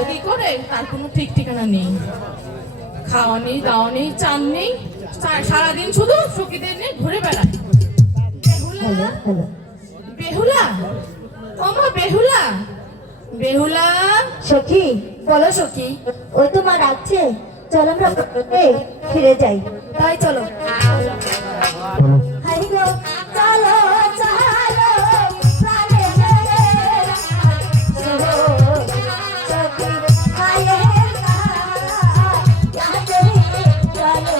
যায় কি করে তার কোনো ঠিক ঠিকানা নেই। খাওয়া নেই, দাওয়া নেই, চান নেই, সারাদিন শুধু সখীদের নিয়ে ঘুরে বেড়ায়। বেহুলা, বেহুলা, ও মা বেহুলা, বেহুলা। সখী, বলো সখী। ওই তো মা ডাকছে, চলো আমরা ফিরে যাই। তাই চলো। হাই গো, চলো চলো প্রাণে সখী মায়ের কাছে চলো।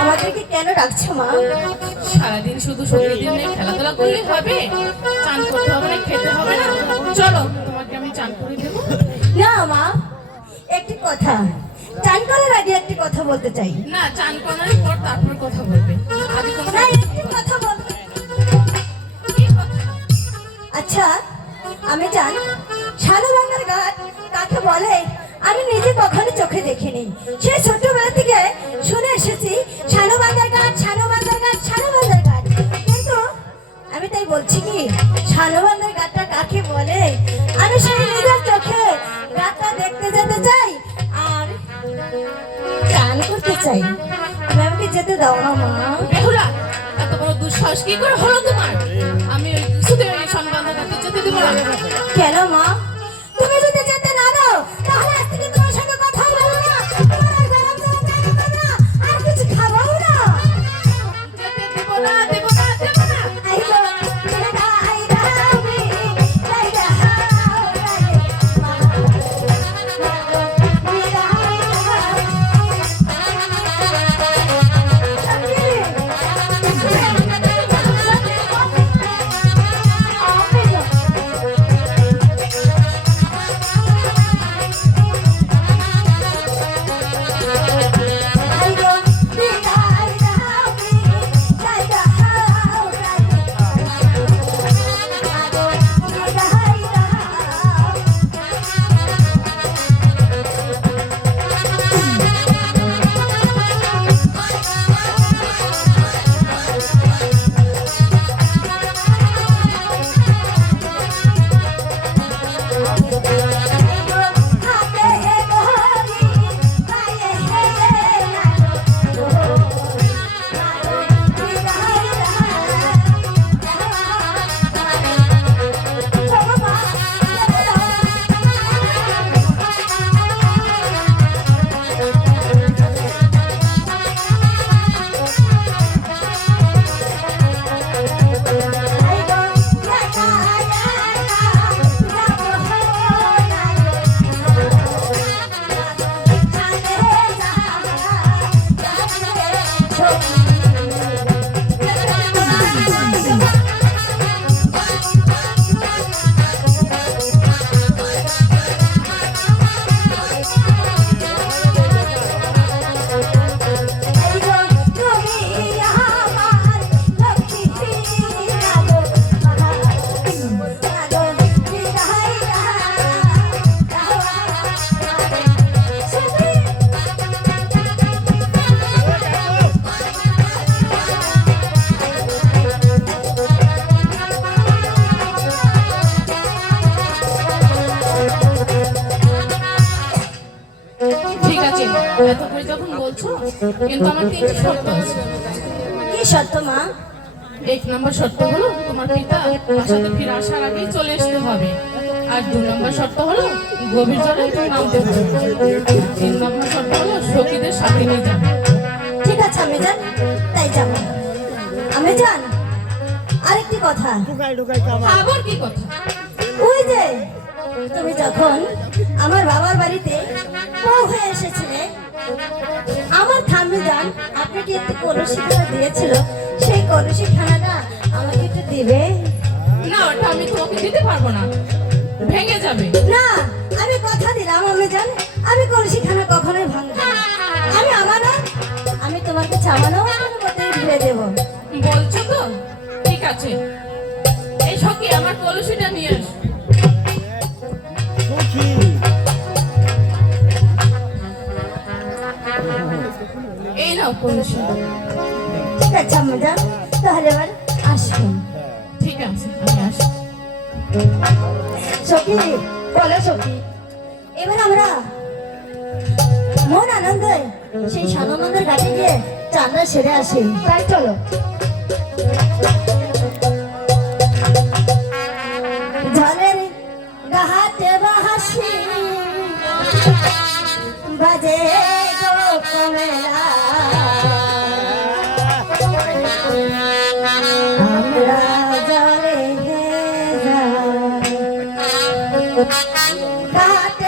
আমাদেরকে কেন ডাকছো মা? সারাদিন শুধু সখীদের নিয়ে খেলাধুলা করলে হবে? চান করতে হবে না, খেতে হবে না? চলো তোমাকে আমি চান করে দেবো। না মা, একটি কথা, চান করার আগে একটি কথা বলতে চাই। না, চান করার পর তারপর কথা বলবে। আগে কোনো না, একটি কথা বলতে। আচ্ছা, আমি জান শালবাঙ্গার ঘাট কাকে বলে আমি নিজে কখনো চোখে দেখিনি। সেই ছোটবেলা থেকে শুনে এসেছি শালবাঙ্গার ঘাট, শালবাঙ্গার ঘাট, শালবাঙ্গার ঘাট। কিন্তু আমি তাই বলছি কি শালবাঙ্গার ঘাটটা কাকে বলে আমি সেই নিজের চোখে ঘাটটা দেখতে যেতে চাই আর চান করতে চাই। তুমি আমাকে যেতে দাও না মা। বেহুলা, এত বড় দুঃসাহস কি করে হলো তোমার? আমি ওই শুধু ওই সংবাদের কাছে যেতে দেবো না। কেন মা? তুমি যদি যেতে না দাও তাহলে আজ থেকে তোমার সঙ্গে কথা বলবো না, তোমার আর গরম জল চান করবো না, আর কিছু খাবো না। যেতে দেবো না, দেবো না, দেবো না। I go, I Rabi, I রাহাই, মা এত করে যখন বলছো, কিন্তু আমার তিনটি শর্ত আছে। কি সত্য মা? 1 নম্বর শর্ত হলো তোমার পিতা বাসাতে ফিরে আসার আগেই চলে আসতে হবে। আর 2 নম্বর শর্ত হলো গভীর জলে তুমি নামতে হবে। 3 নম্বর শর্ত হলো সখীদের সাথে নিয়ে যাবে। ঠিক আছে আমি জান, তাই যাব। আমি জান, আরেকটি কথা। আবার কি কথা? ওই যে তুমি যখন আমার বাবার বাড়িতে বউ হয়ে এসেছিলে, আমার ঠাম্মি জান আপনাকে একটু কলসি খানা দিয়েছিল, সেই কলসি খানাটা আমাকে একটু দিবে? না, ওটা আমি তোমাকে দিতে পারবো না, ভেঙে যাবে। না, আমি কথা দিলাম আমি জান, আমি কলসি খানা কখনোই ভাঙবো না। আমি আমানত, আমি তোমাকে চামানো মতেই ধুয়ে দেবো। বলছো তো? ঠিক আছে, এই সখী আমার কলসিটা নিয়ে আস। এই নাও কলসি। ঠিক আছে আমি জান, তাহলে এবার আসুন। ঠিক আছে, আমি আসি। সখী, বলো সখী, এবার আমরা মন আনন্দে সেই সানন্দের ঘাটে গিয়ে চাঁদা সেরে আসি, তাই চলো। ঝলের গাহাতে বাহাসি বাজে গো কমেলা, আমরা জলে গাহাতে